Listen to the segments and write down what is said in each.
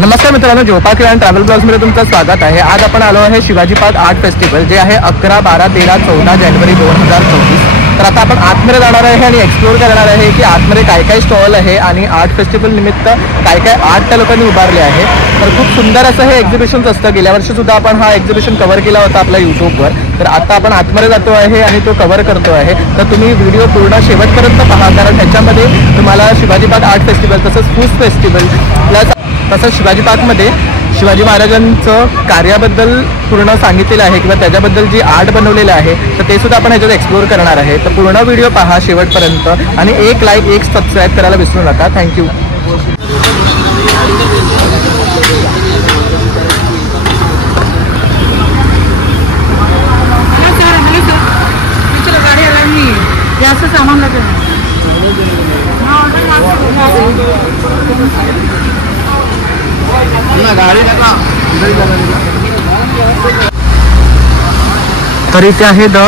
नमस्कार मित्रांनो, झोपा किराणा ट्रॅव्हल ब्लॉग्समध्ये तुमचं स्वागत आहे। आज आपण आलो आहे शिवाजी पार्क आर्ट फेस्टिवल, जे आहे 11, 12, 13, 14 जानेवारी 2024। तर आता आपण आतमध्ये जाणार आहे आणि एक्सप्लोर करणार आहे की आतमध्ये काय काय स्टॉल आहे आणि आर्ट फेस्टिवल निमित्त काय काय आर्ट त्या लोकांनी उभारले आहे। तर खूप सुंदर असं हे एक्झिबिशन्स असतं। गेल्या वर्षी सुद्धा आपण हा एक्झिबिशन कव्हर केला होता आपल्या यूट्यूबवर। तर आता आपण आतमध्ये जातो आहे आणि तो कव्हर करतो आहे। तर तुम्ही व्हिडिओ पूर्ण शेवटपर्यंत पहा, कारण त्याच्यामध्ये तुम्हाला शिवाजी पार्क आर्ट फेस्टिवल तसंच फूड फेस्टिवल प्लस तसंच शिवाजी पार्कमध्ये शिवाजी महाराजांचं कार्याबद्दल पूर्ण सांगितलेलं आहे किंवा त्याच्याबद्दल जी आर्ट बनवलेलं आहे तर ते सुद्धा आपण ह्याच्यात एक्सप्लोर करणार आहे। तर पूर्ण व्हिडिओ पहा शेवटपर्यंत आणि एक लाईक एक सबस्क्राईब करायला विसरू नका। थँक्यू। सामान तर इथे आहे द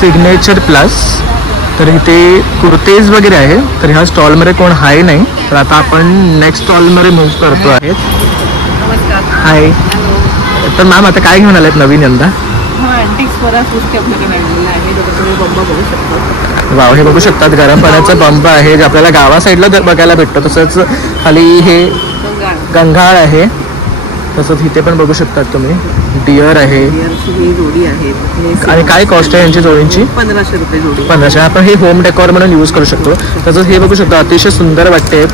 सिग्नेचर प्लस। तर इथे कुर्तेज वगैरे आहे। तर ह्या स्टॉलमध्ये कोण आहे नाही। तर आता आपण नेक्स्ट स्टॉलमध्ये मूव्ह करतो आहे। हाय। तर मॅम आता काय घेऊन आलात नवीन यंदा? वाव, हे बघू शकतात गरम पाण्याचा पंप आहे जे आपल्याला गावा साईडला बघायला भेटतो। तसंच खाली हे गंगाळ आहे। तसंच इथे पण बघू शकतात तुम्ही डिअर आहे। जोडी आहे आणि काय कॉस्ट आहे यांची जोडींची? 1500 रुपये जोडी। 1500। आपण हे होम डेकोर म्हणून यूज करू शकतो। तसंच हे बघू शकतो अतिशय सुंदर वाटते।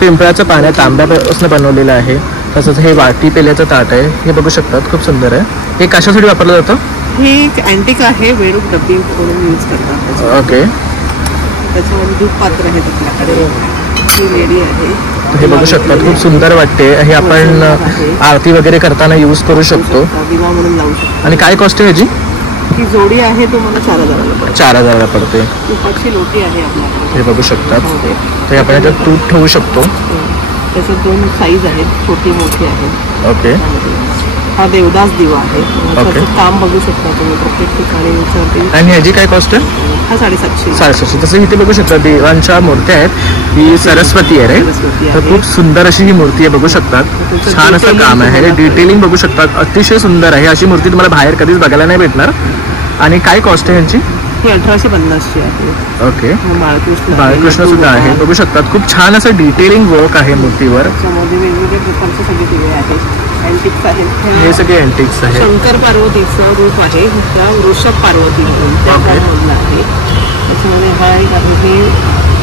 पिंपळाचं पाणी तांब्यापासून बनवलेलं आहे। तसंच हे वाटी पेल्याचं ताट आहे, हे बघू शकतात खूप सुंदर आहे। हे कशासाठी वापरलं जातं? हे एक अँटिक आहे, वेळूक डब्बी म्हणून यूज करतात। ओके। त्याच्यामध्ये दूध पात्र आहेत आपल्याकडे, ही रेडी आहे। हे बघू शकतात खूप सुंदर वाटते। हे आपण आरती वगैरे करताना यूज करू शकतो, दिवा म्हणून लावू शकतो। आणि काय कॉस्ट आहे ह्याची? ही जोडी आहे तुम्हाला 4000 ला पडते। तुपाची लोटी आहे आपल्याकडे, हे बघू शकतात। तर आपण याच्यात तूप ठेवू शकतो। त्याच्यात 2 साईज आहेत, छोटी मोठी आहे। ओके। हा देवदास दिवा आहे। ओके। काम बघू शकता तुम्ही प्रत्येक ठिकाणी। आणि ह्याची काय कॉस्ट आहे? हा 750। 750। तसं इथे बघू शकता देवांच्या मूर्त्या आहेत। ही सरस्वती आहे रे। तर खूप सुंदर अशी ही मूर्ती आहे, बघू शकतात। छान असं काम आहे, डिटेलिंग बघू शकतात, अतिशय सुंदर आहे। अशी मूर्ती तुम्हाला बाहेर कधीच बघायला नाही भेटणार। आणि काय कॉस्ट आहे यांची? ही 1850 ची आहे। ओके। बाळकृष्ण सुद्धा आहे, बघू शकतात। खूप छान असं डिटेलिंग वर्क आहे मूर्तीवर। त्याच्यामध्ये वेगवेगळे प्रकारचे सगळे दिवे आहेत, अँटिक्स आहेत। हे सगळे अँटिक्स आहेत। शंकर पार्वतीचं रूप आहे, वृषभ पार्वती म्हणून आहे। त्याच्यामध्ये हा एक आहे,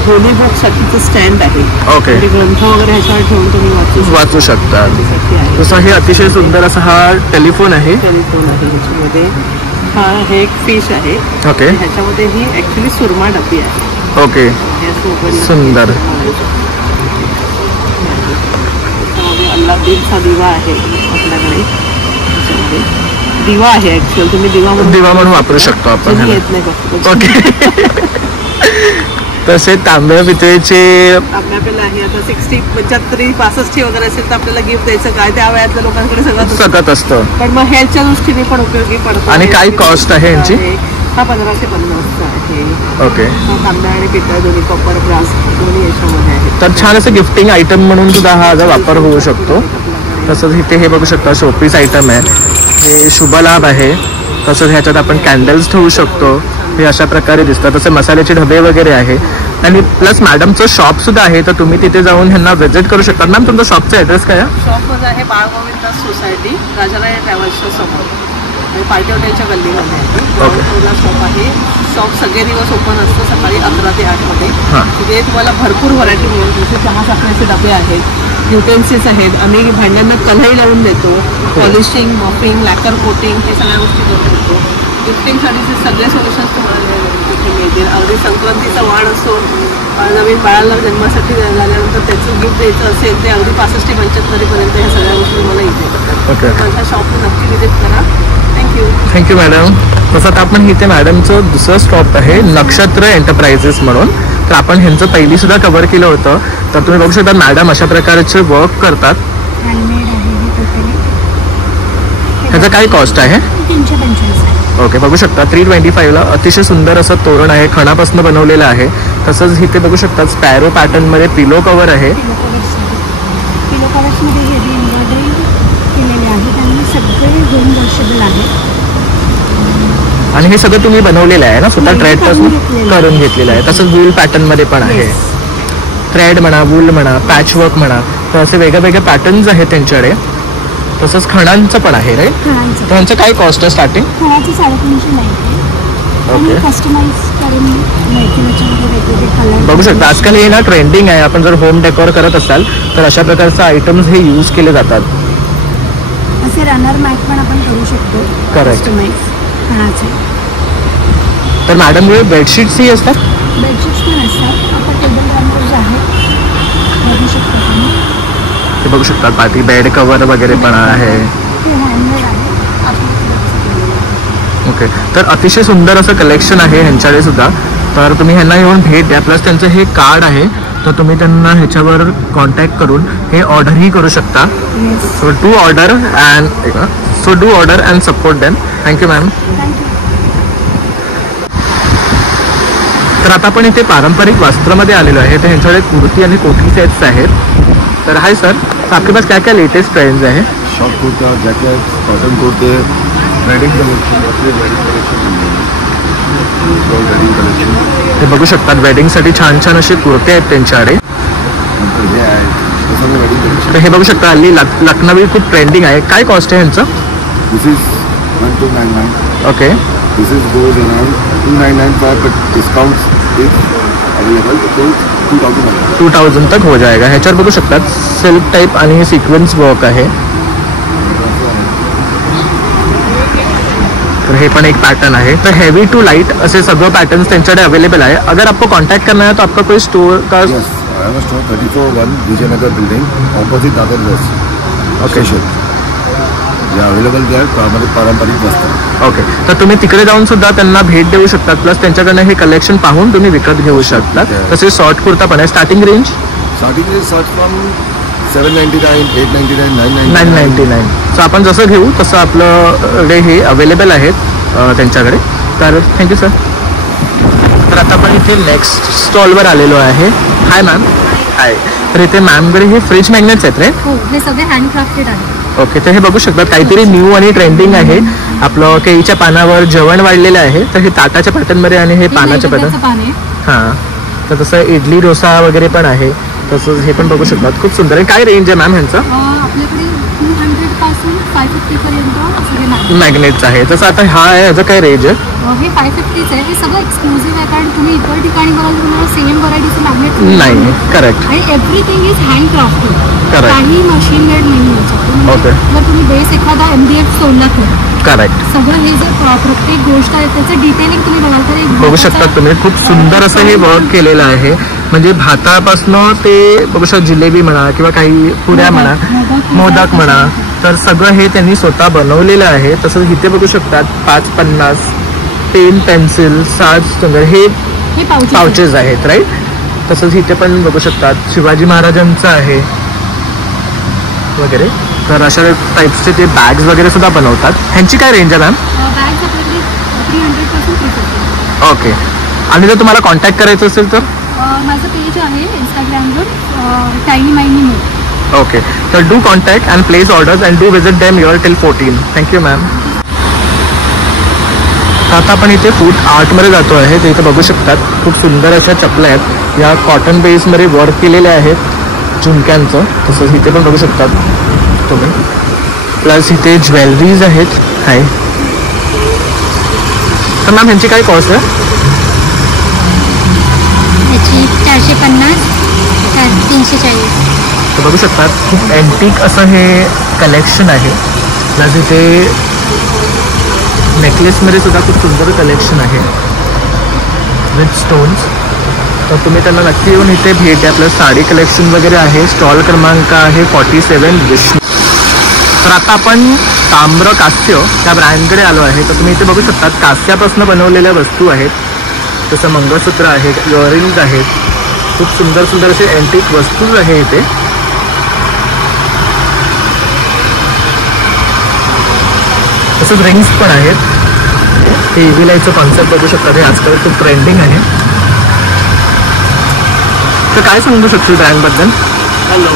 होली बुक साठीचं स्टँड आहे। ओके। ग्रंथ वगैरे ह्याच्यावर ठेवून तुम्ही वाचू शकता। तसं हे अतिशय सुंदर असा हा टेलिफोन आहे। ह्याच्यामध्ये हा हे एक फिश आहे। ओके। ह्याच्यामध्ये ही ऍक्च्युली सुरमा डब्बी आहे। ओके, सुंदर। अल्लादीनचा दिवा आहे आपल्याकडे। दिवा आहे ऍक्च्युअल, तुम्ही दिवा म्हणून वापरू शकतो आपण। येत नाही फक्त। ओके। तसे तांब्या पितळेचे आपल्याला आहे आता 60, 75, 65 वगैरे असेल तर आपल्याला गिफ्ट द्यायचं काय त्या वयातल्या लोकांकडे सगळं असतं, पण मग ह्याच्या दृष्टीने पण उपयोगी पडतो। आणि काय कॉस्ट आहे यांची? हा 1550 आहे। ओके। तांब्या आणि पितळ दोन्ही, कॉपर ब्रास दोन्ही याच्यामध्ये आहे। तर छान असं गिफ्टिंग आयटम म्हणून सुद्धा हा वापर होऊ शकतो। तसंच इथे हे बघू शकता शोपीस आयटम आहे, हे शुभलाभ आहे। तसंच ह्याच्यात आपण कॅन्डल्स ठेवू शकतो, हे अशा प्रकारे दिसतात। तसे मसाल्याचे डबे वगैरे आहे। आणि प्लस मॅडमचं शॉप सुद्धा आहे, तर तुम्ही तिथे जाऊन ह्यांना व्हिजिट करू शकता। मॅम तुमचा शॉपचा ॲड्रेस काय आहे? शॉप आहे बाळ गोविंद सोसायटी, राजाराय ट्रॅव्हल्सच्या समोर, पार्टी हॉटेलच्या गल्लीमध्ये आहे। शॉप आहे। शॉप सगळे दिवस ओपन असतं, सकाळी 11 ते 8 मध्ये। तिथे तुम्हाला भरपूर व्हरायटी मिळेल, जसे चहा साखरेचे डबे आहेत, युटेन्सिल्स आहेत। आम्ही भांड्यांना कलही लावून देतो, पॉलिशिंग, मॉपिंग, लॅकर कोटिंग, हे सगळ्या गोष्टी करून देतो। गिफ्टिंगसाठीचे सगळे सोल्युशन्स तुम्हाला तिथे मिळतील। अगदी संक्रांतीचा वाण असतो, नवीन बाळाला जन्मासाठी झाल्यानंतर त्याचं गिफ्ट द्यायचं असेल, ते अगदी 65-75 पर्यंत ह्या सगळ्या गोष्टी तुम्हाला इथे येतात। माझ्या शॉपला नक्की व्हिजिट करा। Thank you madam. तसं आता आपण इथे मॅडमचं दुसरं स्टॉप आहे, नक्षत्र एंटरप्राइजेस म्हणून। तर आपण ह्यांचं पहिली सुद्धा कव्हर केलं होतं। तर तुम्ही बघू शकता मॅडम अशा प्रकारचे वर्क करतात। ह्याचं काय कॉस्ट आहे? 345। ओके, बघू शकता 325 ला अतिशय सुंदर असं तोरण आहे, खणापासून बनवलेलं आहे। तसंच इथे बघू शकता स्पॅरो पॅटर्न मध्ये पिलो कव्हर आहे। येलो कलर्समध्ये हेवी एम्ब्रॉयडरी केलेले आहेत आणि सगळे होम वॉशेबल आहेत. आणि हे सगळं तुम्ही बनवलेलं आहे ना स्वतः थ्रेड पासून करून घेतलेलं आहे. तसंच वूल पॅटर्न मध्ये पण आहे. थ्रेड म्हणा, वूल म्हणा, पॅच वर्क म्हणा, तर असे वेगळे पॅटर्न्स आहेत त्यांच्याकडे. तसंच खणांचं पण आहे राईट. खणांचं त्यांचं काय कॉस्ट आहे स्टार्टिंग? खणाची 350 आहे. ओके. कस्टमाइज करून वेगवेगळे कलर बघू शकता आजकाल हे ना ट्रेंडिंग आहे. आपण जर होम डेकोर करत असाल तर अशा प्रकारचे आयटम्स हे यूज केले जातात. असे रनर मॅट पण आपण करू शकतो. Correct. कस्टमाइज खणाचे. तर मॅडम हे बेडशीट्सही असतात. बेडशीट्स पण असतात. आता टेबल रनर्स आहेत, बघू शकतो तुम्ही. ते बघू शकतात पाठी बेड कव्हर वगैरे पण आहे. हे हँडमेड आहे. ओके. तर अतिशय सुंदर असं कलेक्शन आहे ह्यांच्याकडे सुद्धा. तर तुम्ही ह्यांना येऊन भेट द्या. प्लस त्यांचं हे कार्ड आहे तर तुम्ही त्यांना ह्याच्यावर कॉन्टॅक्ट करून हे ऑर्डरही करू शकता. So do order and support them. Thank you ma'am. तर आता आपण इथे पारंपरिक वस्त्रामध्ये आलेलो आहे. तर ह्यांच्याकडे कुर्ती आणि कोटी सेट्स आहेत. तर हाय सर, आपके पास क्या क्या लेटेस्ट ट्रेंड्स है? शॉर्ट कुर्ता, जैकेट, कॉटन कुर्ते, वेडिंग कलेक्शन, वेडिंग कलेक्शन. ते बघू शकतात वेडिंगसाठी छान छान असे कुर्ते आहेत त्यांच्याकडे. नंतर हे आहे वेडिंग कलेक्शन. तर हे बघू शकता हल्ली लखनवी खूप ट्रेंडिंग आहे. काय कॉस्ट आहे ह्यांचं? This is 1299. Okay. This is goes around 2995 but discount is available तो 2000. 2000 तक हो जाएगा. ह्याच्यावर बघू शकतात सिल्क टाईप आणि सिक्वेन्स वर्क आहे. तर हे पण एक पैटर्न है. तो हैवी टू लाइट ऐसे सगळं पैटर्न्स त्यांच्याकडे अवेलेबल आहे. अगर आपको कांटेक्ट करना है तो आपका कोई स्टोर का? Yes, I have a store 34-1 Vijaynagar building opposite Dadar bus. Okay. या अवेलेबल देअर पारंपरिक वस्त्र. ओके. तर तुम्ही तिकडे जाऊन सुद्धा त्यांना भेट देऊ शकतात. प्लस त्यांच्याकडनं हे कलेक्शन पाहून तुम्ही विकत घेऊ शकता. तसेच शॉर्ट कुर्ता पण आहे. Starting range start from 799, 899, 999. So आपण जसं घेऊ तसं आपलं हे अवेलेबल आहेत त्यांच्याकडे. तर थँक्यू सर. तर आता आपण इथे नेक्स्ट स्टॉलवर आलेलो आहे. हाय मॅम. हाय. तर इथे मॅमकडे हे फ्रिज मॅग्नेट्स आहेत रे. हो, हे सगळे हँडक्राफ्टेड आहे. ओके. तर हे बघू शकतात काहीतरी न्यू आणि ट्रेंडिंग आहे. आपलं केळीच्या पानावर जेवण वाढलेलं आहे. तर हे ताटाच्या पॅटर्नमध्ये आणि हे पानाच्या पॅटर्न. हां. तर तसं इडली डोसा वगैरे पण आहे. तसंच हे पण बघू शकतात. खूप सुंदर आहे. काय रेंज आहे मॅम ह्यांचं? आपल्याकडे 200 पासून 550 पर्यंत मॅग्नेट्स आहे. तसं आता हा आहे ह्याचं काय रेंज आहे? हे 550 आहे. हे सगळं एक्सक्लुझिव्ह आहे कारण तुम्ही इतर ठिकाणी बघाल तुम्हाला सेम व्हरायटीचे मॅग्नेट नाही. करेक्ट. आणि एव्हरीथिंग इज हँडक्राफ्टेड. Correct. काही मशीन मेड नाही याच्यात. Okay. जर तुम्ही बेस एखादा MDF सोडला तर करेक्ट. सगळं हे जर प्रत्येक गोष्ट आहे त्याचं डिटेलिंग तुम्ही बघाल तर एक बघू शकता तुम्ही खूप सुंदर असं हे वर्क केलेलं आहे. म्हणजे भातापासनं ते बघू शकता जिलेबी म्हणा किंवा काही पुऱ्या म्हणा, मोदक म्हणा, तर सगळं हे त्यांनी स्वतः बनवलेलं आहे. तसंच इथे बघू शकतात 550 पेन पेन्सिल 7 हे पाउचेस आहेत राईट. तसंच इथे पण बघू शकतात शिवाजी महाराजांचं आहे वगैरे. तर अशा टाईप्सचे ते बॅग्स वगैरे सुद्धा बनवतात. ह्यांची काय रेंज आहे मॅम? बॅग्स आपल्याकडे 300 पासून 350. ओके. आणि जर तुम्हाला कॉन्टॅक्ट करायचं असेल तर? माझं पेज आहे इंस्टाग्रामवर टायनी मायनी मूव. ओके. तर do contact and place orders and do visit them your till 14. Thank you ma'am. आता आपण इथे फूड आर्टमध्ये जातो आहे. तर इथे बघू शकतात खूप सुंदर अशा चपल्या आहेत. या कॉटन बेसमध्ये वर्क केलेल्या आहेत झुमक्यांचं. तसंच इथे पण बघू शकतात तुम्ही. प्लस इथे ज्वेलरीज आहेत. हाय. तर मॅम ह्यांची काय कॉस्ट आहे? त्याची 450, 340. तर बघू शकतात खूप एंटिक असं हे कलेक्शन आहे. प्लस इथे नेकलेसमध्ये सुद्धा खूप सुंदर कलेक्शन आहे विथ स्टोन्स. तर तुम्ही त्यांना नक्की येऊन इथे भेट द्या. प्लस साडी कलेक्शन वगैरे आहे. स्टॉल क्रमांक आहे 47 विष्णू. तर आता आपण ताम्र कास्य त्या ब्रँडकडे आलो आहे. तर तुम्ही इथे बघू शकतात कास्यापासून बनवलेल्या वस्तू आहेत. जसं मंगळसूत्र आहेत, इयरिंग्ज आहेत. खूप सुंदर सुंदर असे एंटिक वस्तू आहे इथे. तसंच रिंग्स पण आहेत. हे इव्हिलायचं कॉन्सेप्ट बघू शकता. हे आजकाल खूप ट्रेंडिंग आहे. तर काय सांगू शकतो ब्रँडबद्दल? हॅलो,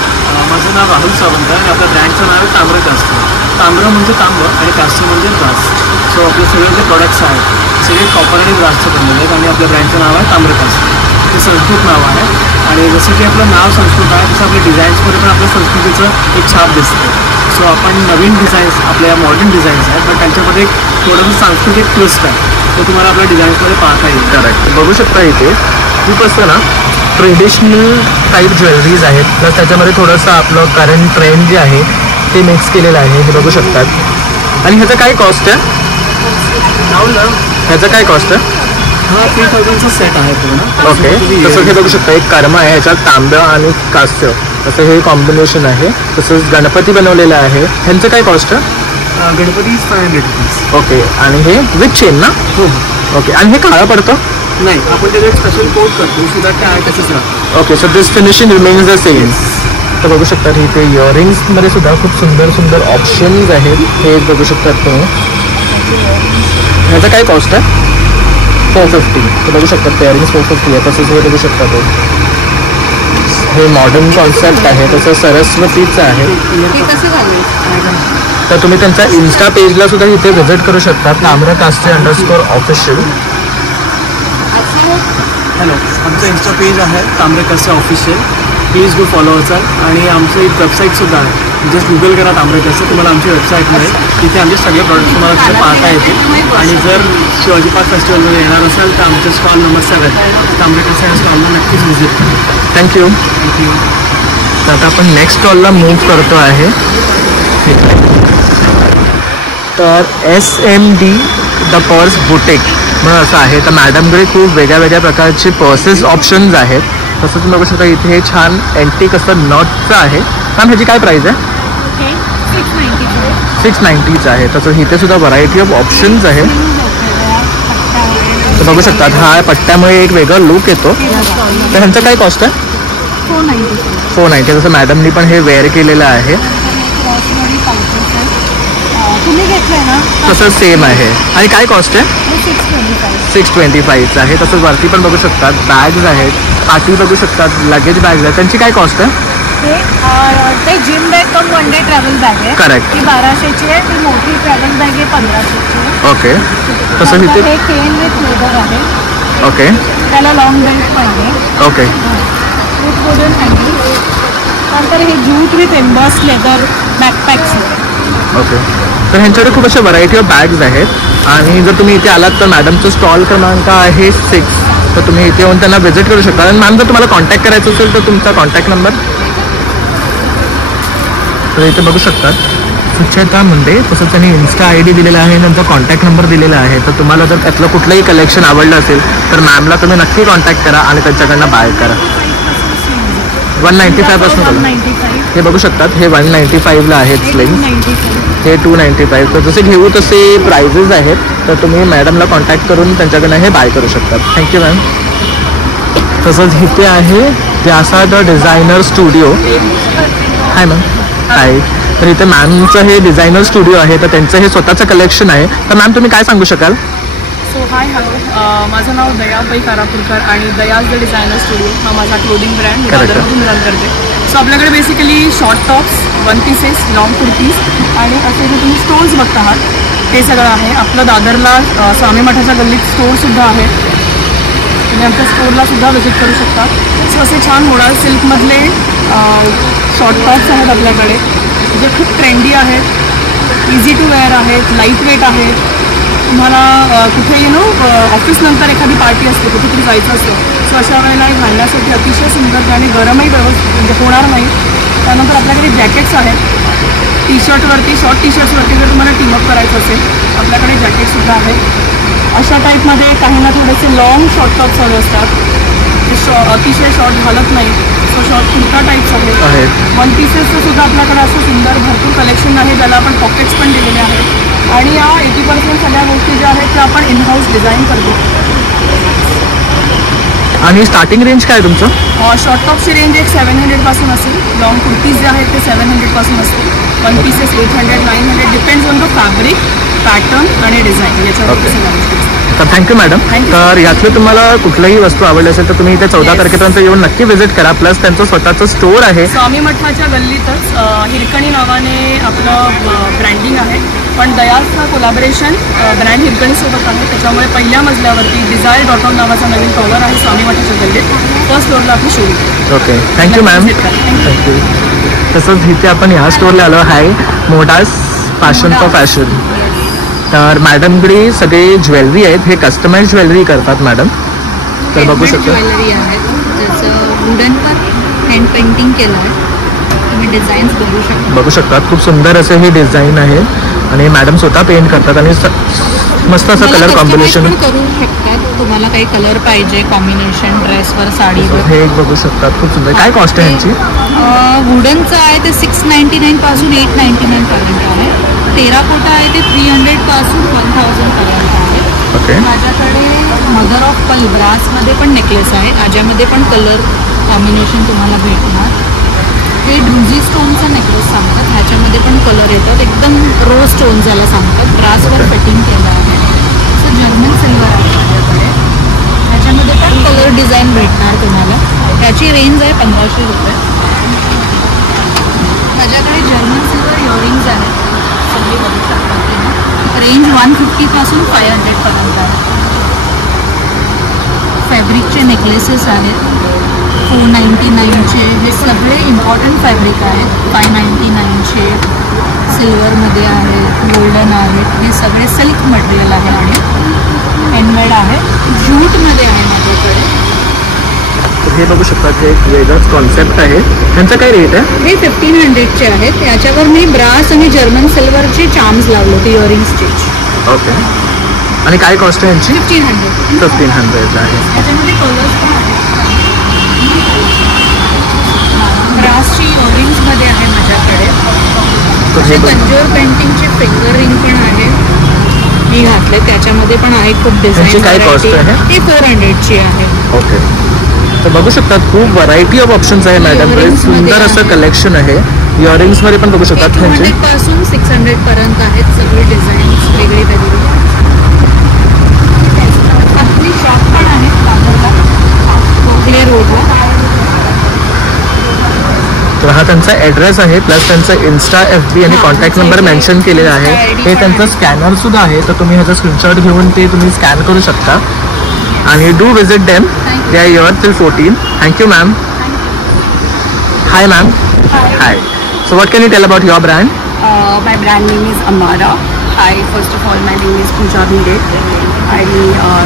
माझं नाव राहुल सावंत आहे आणि आपल्या ब्रँडचं नाव आहे तांब्र कास्टर. तांब्र म्हणजे तांबं आणि कास्टर म्हणजे ब्रास. सो आपले सगळे जे प्रोडक्ट्स आहेत सगळे कॉपर आणि ब्रासचे बनलेले आहेत आणि आपल्या ब्रँडचं नाव आहे तांब्र कास्टर. ते संस्कृत नाव आहे आणि जसं की आपलं नाव संस्कृत आहे तसं आपल्या डिझाईन्समध्ये पण आपल्या संस्कृतीचं एक छाप दिसते. सो आपण नवीन डिझाईन्स आपल्या मॉडर्न डिझाईन्स आहेत पण त्यांच्यामध्ये एक थोडंसं सांस्कृतिक ट्विस्ट आहे तो तुम्हाला आपल्या डिझाईन्समध्ये पाहता येईल. करेक्ट. बघू शकता इथे खूप असतं ना ट्रेडिशनल टाईप ज्वेलरीज आहेत प्लस त्याच्यामध्ये थोडंसं आपलं करंट ट्रेंड जे आहे ते मिक्स केलेलं आहे हे बघू शकतात. आणि ह्याचं काय कॉस्ट आहे? ह्याचं काय कॉस्ट आहे? हा 3000चा सेट आहे पूर्ण. ओके. तसं हे बघू शकता एक कर्म आहे ह्याच्यात तांब्या आणि कास्य असं हे कॉम्बिनेशन आहे. तसंच गणपती बनवलेलं आहे. ह्यांचं काय कॉस्ट आहे? गणपती 500 रुपीज. ओके. आणि हे विथ चेन ना? हो. ओके. आणि हे काळं पडतं? नाही, आपण त्याचे स्पेशल कोट करतो सो दॅट काय तसंच राहतं. Okay. So this finishing remains the same. तर बघू शकता इथे इयरिंग्समध्ये सुद्धा खूप सुंदर सुंदर ऑप्शन्स आहेत. हे बघू शकतात तुम्ही. ह्याचं काय कॉस्ट आहे? 450. तर बघू शकतात ते इयरिंग्स 450 आहे. तसंच हे बघू शकता ते हे मॉडर्न कॉन्सेप्ट आहे. तसं सरस्वतीचं आहे. हे कसं घालू? तर तुम्ही त्यांच्या इन्स्टा पेजला सुद्धा इथे व्हिजिट करू शकता ताम्र कास्टे _ऑफिशियल. हॅलो, आमचं इन्स्टा पेज आहे Tambre Kaste official. Please do follow us. आणि आमचं एक वेबसाईटसुद्धा आहे. जस्ट गुगल करा तांब्रे कास्टे तुम्हाला आमची वेबसाईट मिळेल. तिथे आमचे सगळे प्रॉडक्ट्स तुम्हाला तिथे पाहता येतील. आणि जर शिवाजी पार्क फेस्टिवलमध्ये येणार असाल तर आमचं स्टॉल नंबर 7 तांब्रे कास्टे या स्टॉलला नक्कीच व्हिजिट करा. थँक्यू. तर आता आपण नेक्स्ट स्टॉलला मूव्ह करतो आहे. तर SMD द पर्स बुटेक म्हणून असं आहे. तर मॅडमकडे खूप वेगळ्या वेगळ्या प्रकारचे पर्सेस ऑप्शन्स आहेत. तसंच तुम्ही बघू शकता इथे हे छान एंटिक असं नटचं आहे. मॅम ह्याची काय प्राईस आहे? 690चं आहे. तसं इथे सुद्धा व्हरायटी ऑफ ऑप्शन्स आहे. तर बघू शकतात हा पट्ट्यामुळे एक वेगळा लुक येतो. तर ह्यांचं काय कॉस्ट आहे? 490. जसं मॅडमनी पण हे वेअर केलेलं आहे. तुम्ही घेतलंय ना? तसं सेम आहे. आणि काय कॉस्ट आहे? 625चं आहे. तसंच वरती पण बघू शकतात बॅग्स आहेत. पाठी बघू शकतात लगेज बॅग्स आहेत. त्यांची काय कॉस्ट आहे? ते जिम बॅग कम वन डे ट्रॅव्हल बॅग आहे. करेक्ट. ती 1200ची आहे. ती मोठी ट्रॅव्हल बॅग आहे 1500ची आहे. ओके. तसं नंतर इथे हे केन विथ लेदर आहे. ओके. त्याला लॉंग बेल्ट पण आहे ओके. With wooden handle. नंतर हे जूट विथ एम्बॉस लेदर बॅकपॅक्स आहे. ओके. तर ह्यांच्याकडे खूप अशा व्हरायटी ऑफ बॅग्स आहेत. आणि जर तुम्ही इथे आलात तर मॅडमचं स्टॉल क्रमांक आहे 6. तर तुम्ही इथे येऊन त्यांना व्हिजिट करू शकता. आणि मॅम जर तुम्हाला कॉन्टॅक्ट करायचं असेल तर तुमचा कॉन्टॅक्ट नंबर तर इथे बघू शकतात सुचेता मुंडे. तसंच त्यांनी इन्स्टा ID दिलेला आहे. नंतर कॉन्टॅक्ट नंबर दिलेला आहे. तर तुम्हाला जर त्यातलं कुठलंही कलेक्शन आवडलं असेल तर मॅमला तुम्ही नक्की कॉन्टॅक्ट करा आणि त्यांच्याकडनं बाय करा. 195 पासून बघा. 195. हे बघू शकतात हे 195ला आहेत स्लिंग्स. 295. हे 295. तर जसे घेऊ तसे प्राइजेस आहेत. तर तुम्ही मॅडमला कॉन्टॅक्ट करून त्यांच्याकडनं हे बाय करू शकतात. Thank you ma'am. तसंच इथे आहे Vyasa the designer studio. Hi ma'am. Hi. तर इथे मॅमचं हे डिझायनर स्टुडिओ आहे. तर त्यांचं हे स्वतःचं कलेक्शन आहे. तर मॅम तुम्ही काय सांगू शकाल? सो हाय हॅलो, माझं नाव दयाबाई कारापूरकर आणि दयाज द डिझायनर स्टुडिओ हा माझा क्लोदिंग ब्रँड मी Correct. दादरमधून रन करते. सो आपल्याकडे basically short tops, one pieces, long kurtis आणि असे जे तुम्ही स्टोर्स बघत आहात ते सगळं आहे. आपलं दादरला स्वामी मठाच्या गल्लीत स्टोअरसुद्धा आहे. तुम्ही आमच्या स्टोअरला सुद्धा व्हिजिट करू शकता. सो असे छान मोडाल सिल्कमधले शॉर्ट टॉप्स आहेत आपल्याकडे जे खूप ट्रेंडी आहेत, इझी टू वेअर आहेत, लाईट वेट आहेत. तुम्हाला कुठे ऑफिसनंतर एखादी पार्टी असते कुठेतरी जायचं असतं. सो अशा वेळेला हे घालण्यासाठी अतिशय सुंदर आणि गरमही म्हणजे होणार नाही. त्यानंतर आपल्याकडे जॅकेट्स आहेत. टी-शर्टवरती शॉर्ट टी-शर्ट्सवरती जर तुम्हाला टीमअप करायचं असेल आपल्याकडे जॅकेटसुद्धा आहेत. अशा टाईपमध्ये काहींना थोडेसे लॉंग शॉर्ट टॉप्स हवे असतात. ते अतिशय शॉर्ट घालत नाही. सो शॉर्ट कुर्ता टाईप्स आहेत. वन पीसेसचं सुद्धा आपल्याकडे असं सुंदर भरपूर कलेक्शन आहे ज्याला आपण पॉकेट्स पण दिलेले आहेत. आणि या 80% सगळ्या गोष्टी ज्या आहेत त्या आपण इन हाऊस डिझाईन करतो. आणि स्टार्टिंग रेंज काय आहे तुमचं? शॉर्ट टॉपची रेंज एक 700 पासून असेल. लॉंग कुर्तीज जे आहेत ते 700 पासून असतील. One pieces 800, 900 depends on the fabric, pattern आणि डिझाईन याच्यावर सगळं. तर थँक्यू मॅडम. तर यातलं तुम्हाला कुठलीही वस्तू आवडली असेल तर तुम्ही इथे 14 तारखेपर्यंत येऊन नक्की व्हिजिट करा. प्लस त्यांचं स्वतःचं स्टोअर आहे. स्वामी मठाच्या गल्लीतच हिरकणी नावाने आपलं ब्रँडिंग आहे. पण दयालचं कोलॅबोरेशन ब्रँड हिरकणीसोबत आहे. त्याच्यामुळे पहिल्या मजल्यावरती डिझायर.com नावाचा नवीन कॉलर आहे स्वामी मठाच्या गल्लीत. फर्स्ट फ्लोअरला आपली showroom. Okay, thank you ma'am. Thank you. तसंच इथे आपण ह्या स्टोअरला आलो आहे, मोडास फॅशन फॉर फॅशन. तर मॅडमकडे सगळे ज्वेलरी आहेत. हे कस्टमाइज ज्वेलरी करतात मॅडम. तर बघू शकता ज्वेलरी आहे, त्याचं वुडनवर हँड पेंटिंग केलं आहे. तुम्ही डिझाईन्स बघू शकता. खूप सुंदर असं हे डिझाईन आहे आणि मॅडम स्वतः पेंट करतात आणि मस्त असं कलर कॉम्बिनेशन करू शकतात. तुम्हाला काही कलर पाहिजे कॉम्बिनेशन ड्रेसवर, साडीवर, हे एक बघू शकतात. खूप सुंदर. काय कॉस्ट आहे यांची? वुडनचं आहे ते 699 पासून 899 पर्यंत आहे. टेराकोटा आहे ते 300 पासून 1000 पर्यंत आहे. ओके. माझ्याकडे मदर ऑफ पल ब्रासमध्ये पण नेकलेस आहे. त्याच्यामध्ये पण कलर कॉम्बिनेशन तुम्हाला भेटणार. हे ड्रुझी स्टोनचा नेकलेस सांगतात. ह्याच्यामध्ये पण कलर येतात. एकदम रोज स्टोन ज्याला सांगतात. ब्रासवर फिटिंग केलं आहे. असं जर्मन सिल्वर आहे माझ्याकडे. ह्याच्यामध्ये पण कलर डिझाईन भेटणार तुम्हाला. त्याची रेंज आहे 1500 रुपये. माझ्याकडे जर्मन सिल्वर इयरिंग्ज आहेत. सगळी बघू शकता तुम्ही. रेंज 150 पासून 500 पर्यंत आहे. फॅब्रिकचे नेकलेसेस आहेत 499चे. हे सगळे इम्पॉर्टंट फॅब्रिक आहेत. 599चे. सिल्वरमध्ये आहेत, गोल्डन आहेत. हे सगळे सिल्क मटेरियल आहे आणि हँडमेड आहे. ज्यूटमध्ये आहे माझ्याकडे. हे बघू शकता. हे एक वेगळाच कॉन्सेप्ट आहे. त्यांचा काय रेट आहे? हे 1500चे आहेत. याच्यावर मी ब्रास आणि जर्मन सिल्वरचे चार्म्स लावले होते, इयरिंग्सचे. ओके. आणि काय कॉस्ट आहे यांची? 1500 आहे. याच्यामध्ये कलर्स पण आहेत. ब्रासची इयरिंग्समध्ये आहे माझ्याकडे. असे कंजोर पेंटिंगचे फिंगर रिंग पण आहे. मी घातले त्याच्यामध्ये पण आहे. खूप डिझाईन. काय कॉस्ट आहे? ती 400ची आहे. ओके. तर बघू शकतात खूप व्हरायटी ऑफ ऑप्शन्स आहे मॅडमकडे. सुंदर असं कलेक्शन आहे. इयरिंग्समध्ये पण बघू शकतात. 200 पासून 600 पर्यंत आहेत. सगळे डिझाईन्स वेगळे वेगळे. आपली शॉप पण आहे कोकळे रोडला. तर हा त्यांचा ॲड्रेस आहे. प्लस त्यांचा इन्स्टा, FB आणि कॉन्टॅक्ट नंबर मेन्शन केलेला आहे. हे त्यांचं स्कॅनर सुद्धा आहे. तर तुम्ही ह्याचा स्क्रीनशॉट घेऊन ते तुम्ही स्कॅन करू शकता. आणि do visit them. They are here till 14. Thank you ma'am. High ma'am. High. So what can you tell about your brand? My brand name is Amara. Hi, first of all, my name is Pooja Bhide.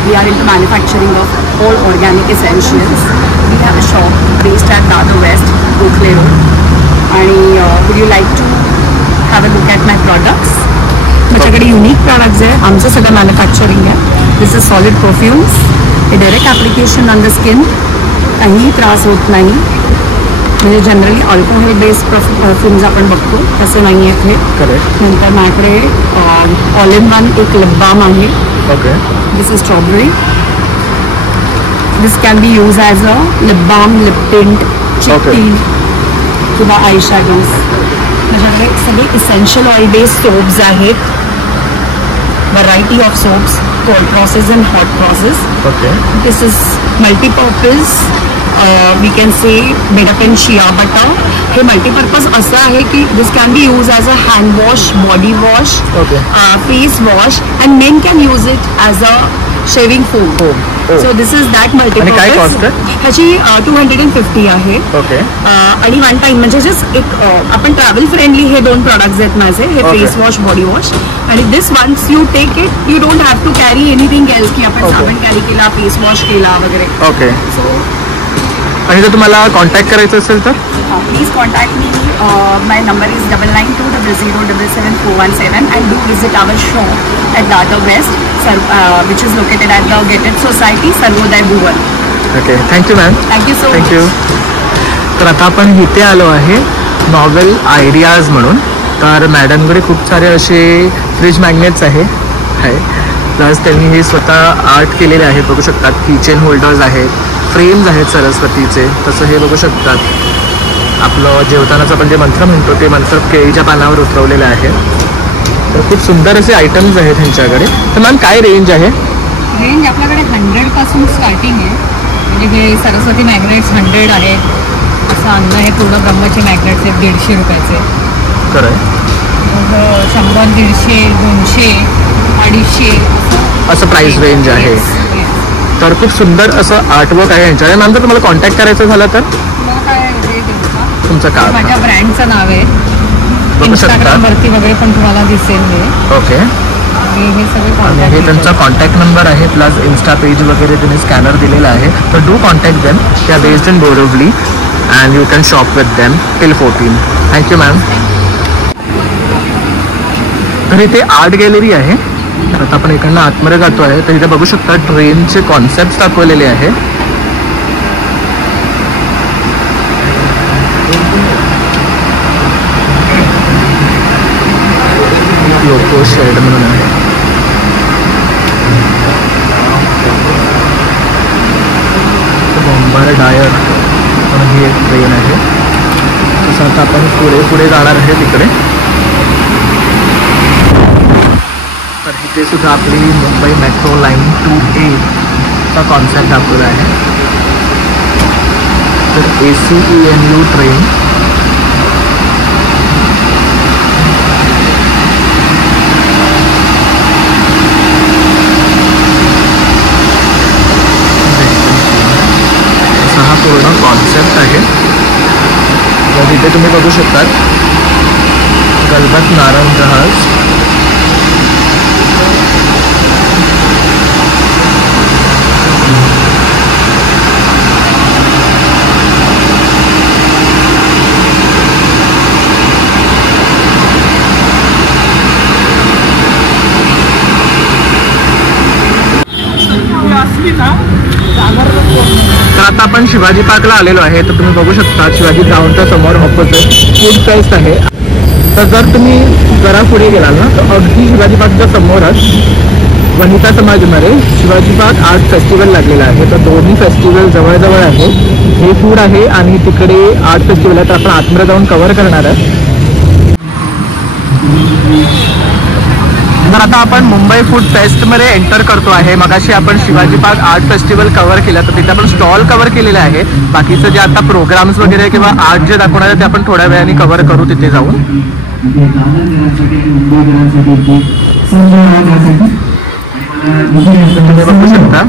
We are into manufacturing of all organic essentials. We have a shop based at Dada West, Gokhale Road. And would you like to have a look at my products? माझ्याकडे unique products आहे. आमचं सगळं manufacturing आहे. दिस is solid perfumes. हे direct application on the skin. काहीही त्रास होत नाही. म्हणजे जनरली अल्कोहोल बेस्ड परफ्यूम्स आपण बघतो तसं नाही आहे. करेक्ट. नंतर माझ्याकडे ऑल इन वन एक लिप बाम आहे. Okay. This is strawberry. This can be use as a lip balm, lip tint, cheek tint किंवा आय शॅडोज. माझ्याकडे सगळे इसेन्शियल ऑइल बेस्ड सोप्स आहेत. Variety of soaps, cold process and hot process. Okay. This is multipurpose. We can say made up in shea butter. हे multipurpose असं आहे की this can be use as a hand wash, body wash, face wash and main can use it as a shaving foam. So this is that आणि काय cost multipurpose. आहे? ह्याची 250 आहे. Okay. आणि वन टाइम म्हणजे जस्ट एक आपण travel friendly हे 2 प्रॉडक्ट्स आहेत माझे. हे फेस वॉश, बॉडी वॉश. आणि this once you take it you don't have to carry anything else की आपण साबण कॅरी केला, फेस वॉश केला वगैरे. ओके. सो आणि जर तुम्हाला कॉन्टॅक्ट करायचं असेल तर please contact me. My number is 9920000417 and do visit our shop at Dada West, which is located at the Gated Society, Sarvodaya Bhuvan. Okay. Thank you ma'am. Thank you so much. Thank you. तर आता आपण इथे आलो आहे novel ideas म्हणून. तर मॅडमकडे खूप सारे असे फ्रीज मॅग्नेट्स आहे. प्लस त्यांनी हे स्वतः आर्ट केलेले आहे. बघू शकतात. किचन होल्डर्स आहेत, फ्रेम्स आहेत सरस्वतीचे, तसं हे बघू शकतात. आपलं जेवतानाचं आपण जे मंत्र म्हणतो ते मंत्र केळीच्या पानावर उतरवलेले आहे. तर खूप सुंदर असे आयटम्स आहेत ह्यांच्याकडे. तर मॅम काय रेंज आहे? रेंज आपल्याकडे 100 स्टार्टिंग आहे. म्हणजे हे सरस्वती मॅग्नेट्स 100 आहेत. असं अन्न हे पूर्ण ब्रह्माचे मॅग्नेट्स आहेत 150 रुपयाचे. खरं मग 100, 150, 200, 250 असं प्राइस रेंज आहे. तर खूप सुंदर असं आर्टवर्क आहे यांच्याकडे. मॅम जर तुम्हाला कॉन्टॅक्ट करायचं झालं तर तुम्हाला काय हे देऊ का? तुमचं काय माझ्या ब्रँडचं नाव आहे. बघू शकता. इंस्टाग्रामवरती वगैरे पण तुम्हाला दिसेल हे. ओके. हे सगळे आणि कॉन्टॅक्ट हे त्यांचा कॉन्टॅक्ट नंबर आहे प्लस इन्स्टा पेज वगैरे तुम्ही स्कॅनर दिलेला आहे. तर do contact them. They are based in Borivali and you can shop with them till 14. Thank you ma'am. तर इथे आर्ट गॅलरी आहे. तर आता आपण इकडनं आतमध्ये जातो आहे. तर इथे बघू शकता ट्रेनचे कॉन्सेप्ट दाखवलेले आहे. लोको शेड म्हणून आहे. बॉम्बार डायर ही एक ट्रेन आहे. तसं आता आपण पुढे जाणार आहे तिकडे. तर इथे सुद्धा आपली मुंबई मेट्रो लाईन 2A चा कॉन्सेप्ट दाखवला आहे. तर ACEMU ट्रेन. हा पूर्ण कॉन्सेप्ट आहे. तर इथे तुम्ही बघू शकतात गलबत नारंग जहाज. तर आता आपण शिवाजी पार्कला आलेलो आहे. तर तुम्ही बघू शकता शिवाजी ग्राउंडच्या समोर ऑपोजिट फूड फेस्ट आहे. तर जर तुम्ही जरा पुढे गेलाल ना तर अगदी शिवाजी पार्कच्या समोरच वनिता समाजमध्ये शिवाजी पार्क आर्ट फेस्टिवल लागलेला आहे. तर दोन्ही फेस्टिवल जवळजवळ आहे. हे फूड आहे आणि तिकडे आर्ट फेस्टिवल आहे. तर आपण आतमध्ये जाऊन कव्हर करणार आहे. तर आता आपण मुंबई फूड फेस्टमध्ये एंटर करतो आहे. मगाशी आपण Shivaji Park Art festival cover केलं. तर तिथे आपण स्टॉल कव्हर केलेले आहे. बाकीचं जे आता प्रोग्राम्स वगैरे किंवा आर्ट जे दाखवणार आहे ते आपण थोड्या वेळाने कव्हर करू तिथे जाऊन. तुम्ही बघू शकता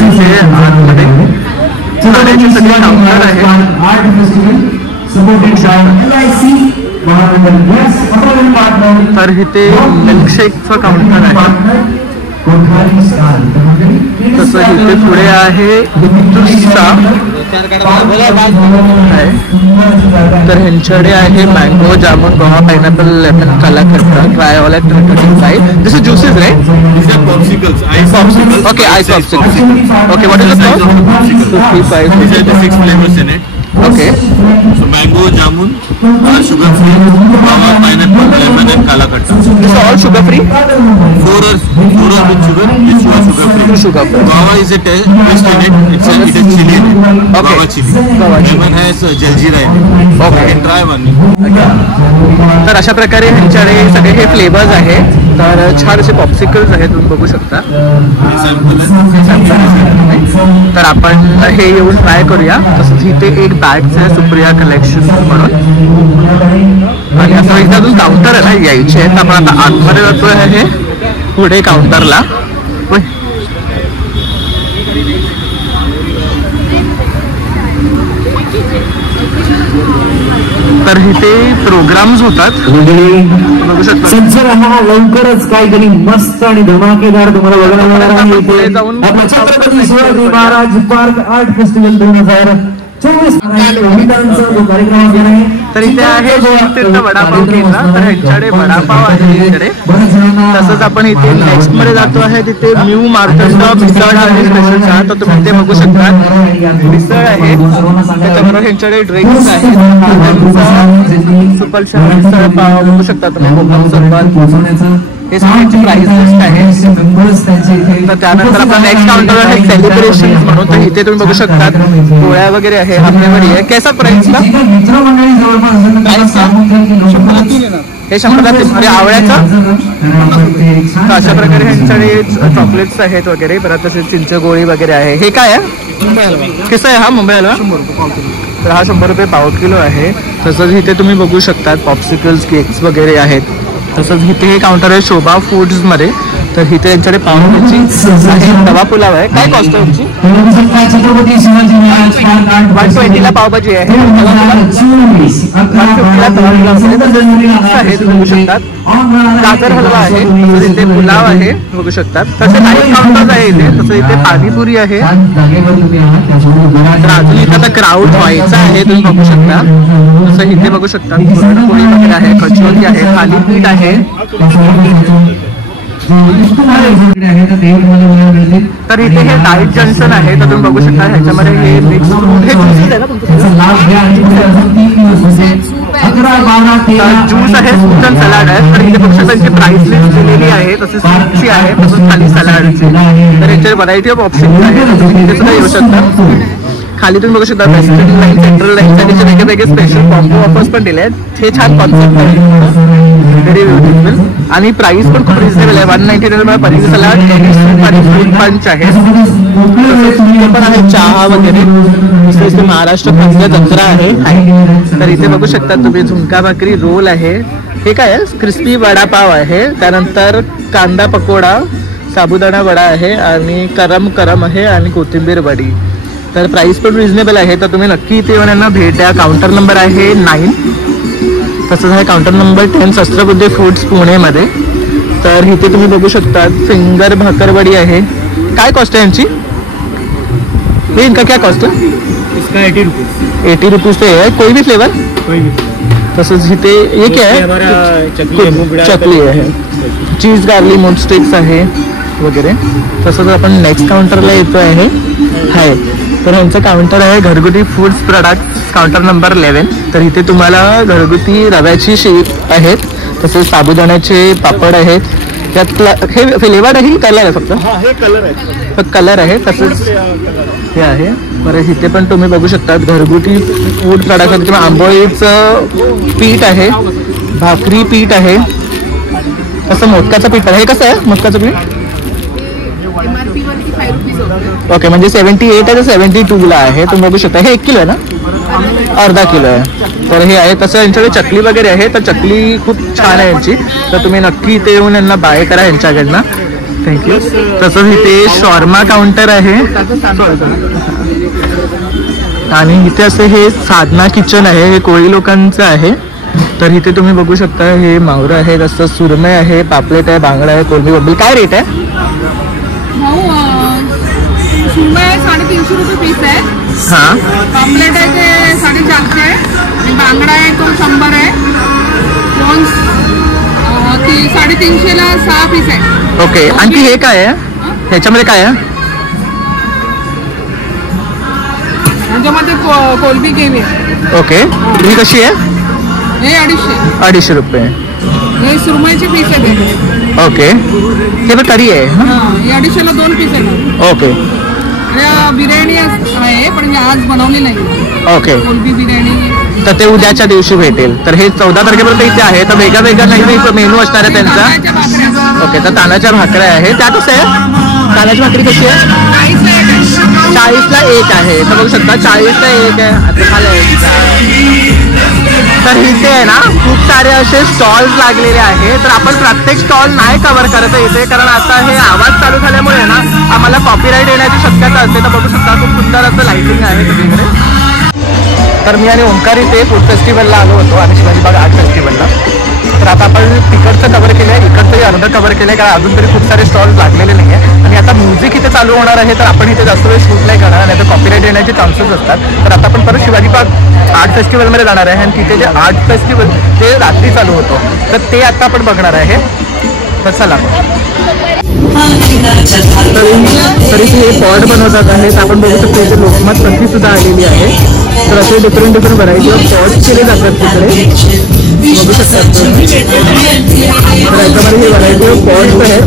इथे आतमध्ये खाण्याची सगळी काउंटर आहे. तर इथे मिल्कशेकचं काउंटर आहे. तसं इथे पुढे आहे तर ह्यांच्याकडे आहे mango jamun Goa pineapple lemon Calcutta try all at 35. This is juices right? Okay ice popsicles. Okay what is the cost? 55. Okay. So mango jamun, sugar free, guava, pineapple, lemon and kala katta. This is all sugar free? Four with sugar, this one sugar free. Sugar free. Guava is a twist in it, it is chili in it. Okay. Guava chili. Lemon has jaljeera in it. Okay. You can try one. तर अशा प्रकारे ह्यांच्याकडे सगळे हे flavours आहे. तर छान असे पॉप्सिकल्स आहेत तुम्ही बघू शकता. तर आपण हे येऊन ट्राय करूया. तसंच इथे एक बॅग्स आहे सुप्रिया कलेक्शन म्हणून. आणि असं एकदा अजून काउंटर आहे ना यायचे आहेत. आपण आता आतमध्ये जातोय आहे पुढे काउंटरला. तर इथे प्रोग्राम्स होतात बघू शकता. सज्ज रहा, लवकरच काहीतरी मस्त आणि धमाकेदार तुम्हाला बघायला मिळणार आहे. पुढे जाऊन आपलं Chhatrapati Shivaji Maharaj park Art festival 2024 जो कार्यक्रम आहे. तर इथे आहे श्रीतीर्थ वडापाव केंद्र. तर ह्यांच्याकडे वडापाव आहे इकडे. तसंच आपण इथे नेक्स्ट मध्ये जातो आहे तिथे न्यू मार्केट मिसळ आणि स्पेशल चहा. तर तुम्ही इथे बघू शकता मिसळ आहे. त्याच्याबरोबर ह्यांच्याकडे ड्रिंक्स आहेत. सुपर चहा मिसळ पाव बघू शकता तुम्ही. कोकम सरबत हे सगळ्यांची प्राइस लिस्ट आहे. तर त्यानंतर आपला नेक्स्ट काउंटर आहे सेलिब्रेशन म्हणून. तर इथे तुम्ही बघू शकता पोळ्या वगैरे आहे, आंबेवडी आहे. कैसा प्राइसला हे 100 अरे आवळ्याचं. अशा प्रकारे ह्यांच्याकडे चॉकलेट्स आहेत वगैरे. परत तसेच चिंचगोळी वगैरे आहे. हे काय आहे? मुंबई हलवा. कसा आहे हा मुंबई हलवा? 100 रुपये. तर हा 100 रुपये पाव किलो आहे. तसंच इथे तुम्ही बघू शकता पॉप्सिकल्स केक्स वगैरे आहेत. तसंच इथे हे काउंटर आहे शोभा फूड्स मध्ये. तर इथे यांच्याकडे पावभाजी आहे, तवा पुलाव आहे. काय कॉस्ट आहे तुमची? 120ला पावभाजी आहे. 150ला आहे बघू शकतात. गाजर हलवा आहे. तसंच इथे पुलाव आहे बघू शकतात. तसे काही काउंटर्स आहे इथे. तसं इथे पाणीपुरी आहे. तर अजून इथं आता क्राऊड व्हायचा आहे तुम्ही बघू शकता. तसं इथे बघू शकता पुरणपोळी वगैरे आहे, कचोरी आहे, थालीपीठ आहे. तर इथे हे डाईट जंक्शन आहे. तर तुम्ही बघू शकता ह्याच्यामध्ये हे मिक्स हे ज्यूस आहे, फ्रूट अँड सलाड आहे. तर इथे बघू शकता त्यांची प्राइस लिस्ट दिलेली आहे. तसेच सूपची आहे, तसंच खाली सलाडची. तर याच्यावर व्हरायटी ऑफ ऑप्शन आहे. इथे सुद्धा येऊ शकता. खाली तुम्ही बघू शकता वेस्टर्न लाईन, सेंट्रल लाईन साठी वेगळे वेगळे स्पेशल कॉम्बो ऑफर्स पण दिले आहेत. हे छान कॉन्सेप्ट आहे, व्हेरी ब्युटिफुल. आणि प्राइस पण खूप रिजनेबल आहे. 199 पनीर सलाड आणि फ्रूट पंच आहे. पण आहे चहा वगैरे. इथे महाराष्ट्र पंच जत्रा आहे. तर इथे बघू शकता तुम्ही झुणका भाकरी, रोल आहे. हे काय आहे? क्रिस्पी वडापाव आहे. त्यानंतर कांदा पकोडा, साबुदाणा वडा आहे आणि करम आहे आणि कोथिंबीर वडी. तर प्राइस पण रिजनेबल आहे. तर तुम्ही नक्की इथे येऊन यांना भेट द्या. काउंटर नंबर आहे 9. तसंच आहे काउंटर नंबर 10 शस्त्रबुद्धे फूड्स पुणेमध्ये. तर इथे तुम्ही बघू शकता फिंगर भाकरवडी आहे. काय कॉस्ट है इनकी? ये इनका क्या कॉस्ट है? इसका 80 रुपीज़. 80 रुपीज़ पे है. कोई भी फ्लेवर? कोई भी. तसंच इथे ये क्या है? चकली आहे, चीज गार्ली मूड स्टिक्स आहे वगैरे. तसंच आपण नेक्स्ट काउंटरला येतो आहे. तर ह्यांचं काउंटर आहे घरगुती फूड्स प्रोडक्ट्स, काउंटर नंबर 11. तर इथे तुम्हाला घरगुती रव्याची शेक आहेत. तसेच साबुदाण्याचे पापड आहेत. त्यात हे फ्लेवर्ड आहे, कलर आहे फक्त? हे कलर आहे, फक्त कलर आहे. तसंच हे आहे. बरं इथे पण तुम्ही बघू शकता घरगुती फूड प्रोडक्ट आहेत. किंवा आंबोळीचं पीठ आहे, भाकरी पीठ आहे, तसं मोदकाचं पीठ आहे. हे कसं आहे मोदकाचं पीठ? ओके, म्हणजे 78 आहे, 72ला आहे. तुम्ही बघू शकता. हे 1 किलो आहे ना? अर्धा किलो आहे. तर हे आहे. तसं यांच्याकडे चकली वगैरे आहे. तर चकली खूप छान आहे यांची. तर तुम्ही नक्की इथे येऊन यांना बाय करा यांच्याकडनं. थँक्यू. तसंच इथे शॉर्मा काउंटर आहे आणि इथे असं हे साधना किचन आहे. हे कोळी लोकांचं आहे. तर इथे तुम्ही बघू शकता हे मावरं आहे, तसं सुरमई आहे, पापलेट आहे, बांगडा आहे, कोलंबी बंबील. काय रेट आहे? सुरमई आहे 350 रुपये पीस आहे. हां. पापलेट आहे ते 450 आहे. आणि बांगडा आहे तो 100 आहे. प्रॉन्स 350ला 6 पीस आहे. ओके. आणखी हे काय आहे? ह्याच्यामध्ये काय आहे? ह्याच्यामध्ये कोलंबी ग्रेव्ही आहे. ओके. ही कशी आहे? हे 250 रुपये. हे सुरमईचे पीस आहे. ओके. हे पण करी आहे? हे 250ला 2 पीस आहे. ओके. बिर्याणी आहे पण आज बनवली नाही. ओके. कोलंबी बिर्याणी तर ते उद्याच्या दिवशी भेटेल. तर हे 14 तारखेपर्यंत इथे आहे. तर वेगळा वेगळा नाही मेनू असणार आहे त्यांचा. ओके. तर तांदळाच्या भाकऱ्या आहे. त्या कसं आहे? तांदळाची भाकरी कशी आहे? 40ला 1 आहे. तर बघू शकता 40ला 1 आहे. आता खाली. तर इथे आहे ना खूप सारे असे स्टॉल्स लागलेले आहेत. तर आपण प्रत्येक स्टॉल नाही कव्हर करत इथे, कारण आता हे आवाज चालू झाल्यामुळे ना आम्हाला कॉपीराईट येण्याची शक्यता असते. तर बघू शकता खूप सुंदर असं लाइटिंग आहे सगळीकडे. तर मी आणि ओंकार इथे फूड फेस्टिवलला आलो होतो आणि शिवाजी बाग आर्ट फेस्टिवलला. तर आता आपण तिकडचं कव्हर केलं आहे, इकडचंही अर्ध कव्हर केलं आहे, कारण अजून तरी खूप सारे स्टॉल्स लागलेले नाही आहे. आणि आता म्युझिक इथे चालू होणार आहे. तर आपण इथे जास्त वेळ शूट नाही करणार, नाही तर कॉपीराईट येण्याचे चान्सेस असतात. तर आता आपण परत शिवाजी बाग आर्ट फेस्टिवलमध्ये जाणार आहे आणि तिथे जे आर्ट फेस्टिवल ते रात्री चालू होतो. तर ते आता आपण बघणार आहे. तर चला. तरी हे पॉट बनवतात आहेत. आपण बघू शकतो इथे लोकमत संधी सुद्धा आलेली आहे. तर असे डिफरंट व्हरायटी ऑफ पॉट्स केले जातात तिकडे बघू शकतात. तर याच्यामध्ये ही व्हरायटी ऑफ पॉट्स आहेत.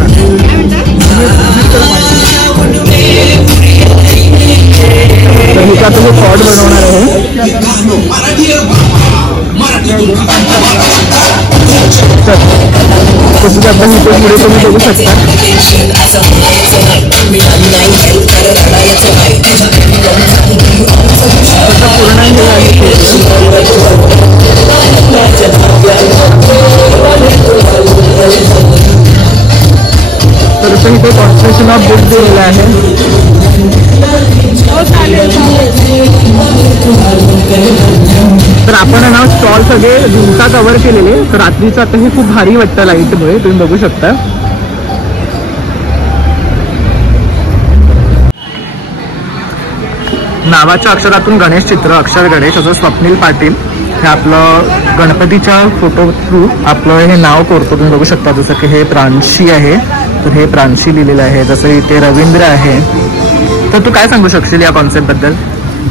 तर हिचा तुम्ही पॉट बनवणार आहे. तसंच आपण इथे पुढे तुम्ही बघू शकता तर असं इथे कॉन्स्ट्रक्शन ऑफ बुक दिलेलं आहे. तर आपण ना स्टॉल सगळे दिवसा कव्हर केलेले. तर रात्रीचं आता हे खूप भारी वाटतं लाईटमुळे, तुम्ही बघू शकता. नावाच्या अक्षरातून गणेश चित्र, अक्षर गणेश, असं स्वप्नील पाटील हे आपलं गणपतीच्या फोटो थ्रू आपलं हे नाव करतो. तुम्ही बघू शकता जसं की हे प्रांशी आहे, तर हे प्रांशी लिहिलेलं आहे. जसं इथे रवींद्र आहे. तर तू काय सांगू शकशील या कॉन्सेप्टबद्दल?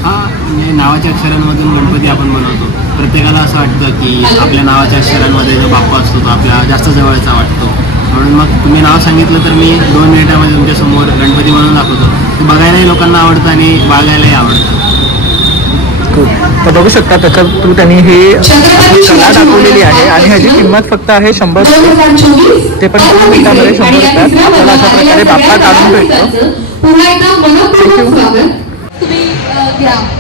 हा म्हणजे नावाच्या अक्षरांमधून गणपती आपण बनवतो. प्रत्येकाला असं वाटतं की आपल्या नावाच्या अक्षरांमध्ये जो बाप्पा असतो तो आपल्या जास्त जवळचा वाटतो. म्हणून मग तुम्ही नाव सांगितलं तर मी 2 मिनिटामध्ये तुमच्यासमोर गणपती बनवून दाखवतो. ते बघायलाही लोकांना आवडतं आणि बाळगायलाही आवडतं. तर बघू शकता त्याच्या थ्रू त्यांनी ही कला दाखवलेली आहे आणि ह्याची किंमत फक्त आहे 100 रुपये. ते पण 2 मिनिटामध्ये 100 रुपयात आपल्याला अशा प्रकारे बाप्पा काढून भेटतो.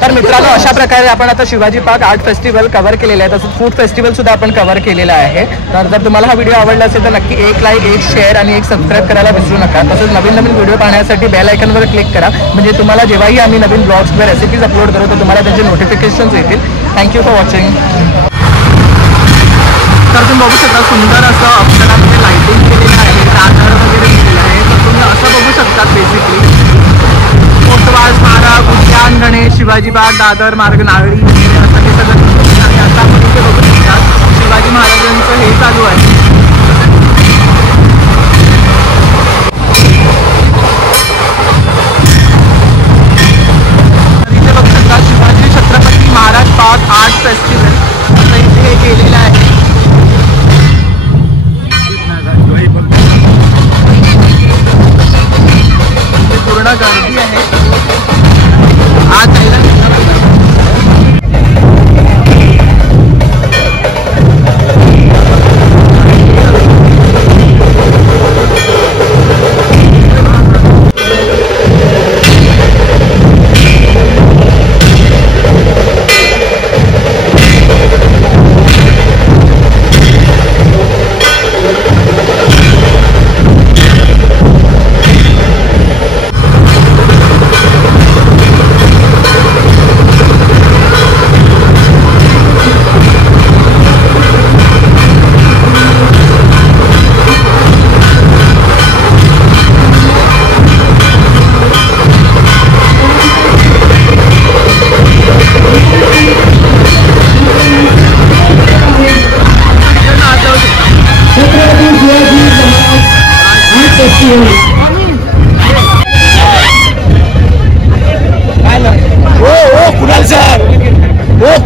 तर मित्रांनो, अशा प्रकारे आपण आता Shivaji Park Art festival cover केलेलं आहे. तसंच फूड फेस्टिवल सुद्धा आपण कव्हर केलेला आहे. तर जर तुम्हाला हा व्हिडिओ आवडला असेल तर नक्की 1 लाईक, 1 शेअर आणि 1 सबस्क्राईब करायला विसरू नका. तसंच नवीन नवीन व्हिडिओ पाहण्यासाठी बेल आयकॉनवर क्लिक करा, म्हणजे तुम्हाला जेव्हाही आम्ही नवीन ब्लॉग्स किंवा रेसिपीज अपलोड करू तर तुम्हाला त्यांचे नोटिफिकेशन्स येतील. Thank you for watching. तर तुम्ही बघू शकता सुंदर असं अक्षरामध्ये लाईटिंग केलेलं आहे, दादर वगैरे केलेलं आहे. तर तुम्ही असं बघू शकता बेसिकली कोतवाल स्मारक, उद्यान गणेश, शिवाजी पार्क, दादर मार्ग, नारळी वगैरे असं हे सगळं. आणि आता आपण इथे बघू शकता शिवाजी महाराजांचं हे चालू आहे. इथे बघू शकता Shivaji Chhatrapati Maharaj park Art festival असं इथे हे केलेलं आहे. पूर्ण गर्दी आहे आज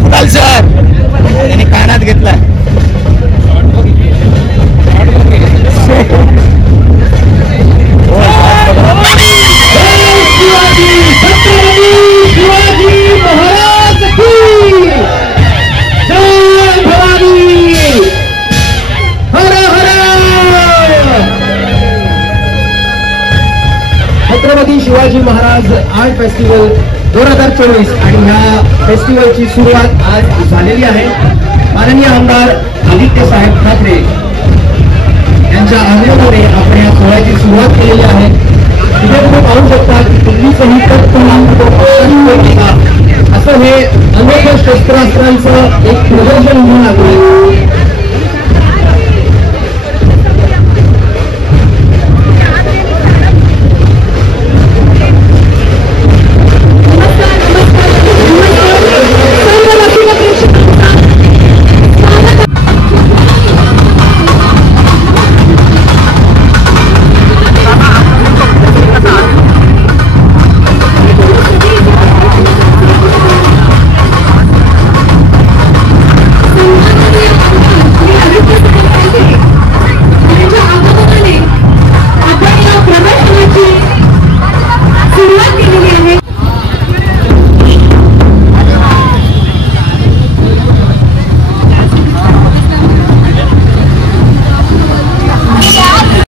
कुणाल सर त्याने कानात घेतला. छत्रपती शिवाजी महाराज आर्ट फेस्टिवल 2024 आणि ह्या फेस्टिवलची सुरुवात आज झालेली आहे. माननीय आमदार आदित्य साहेब ठाकरे यांच्या आज्ञेने आपण या सोहळ्याची सुरुवात केलेली आहे. तिथे तुम्ही पाहू शकता की दिल्लीचंही असं हे अनेक शस्त्रास्त्रांचं एक प्रदर्शन होऊन लागलं.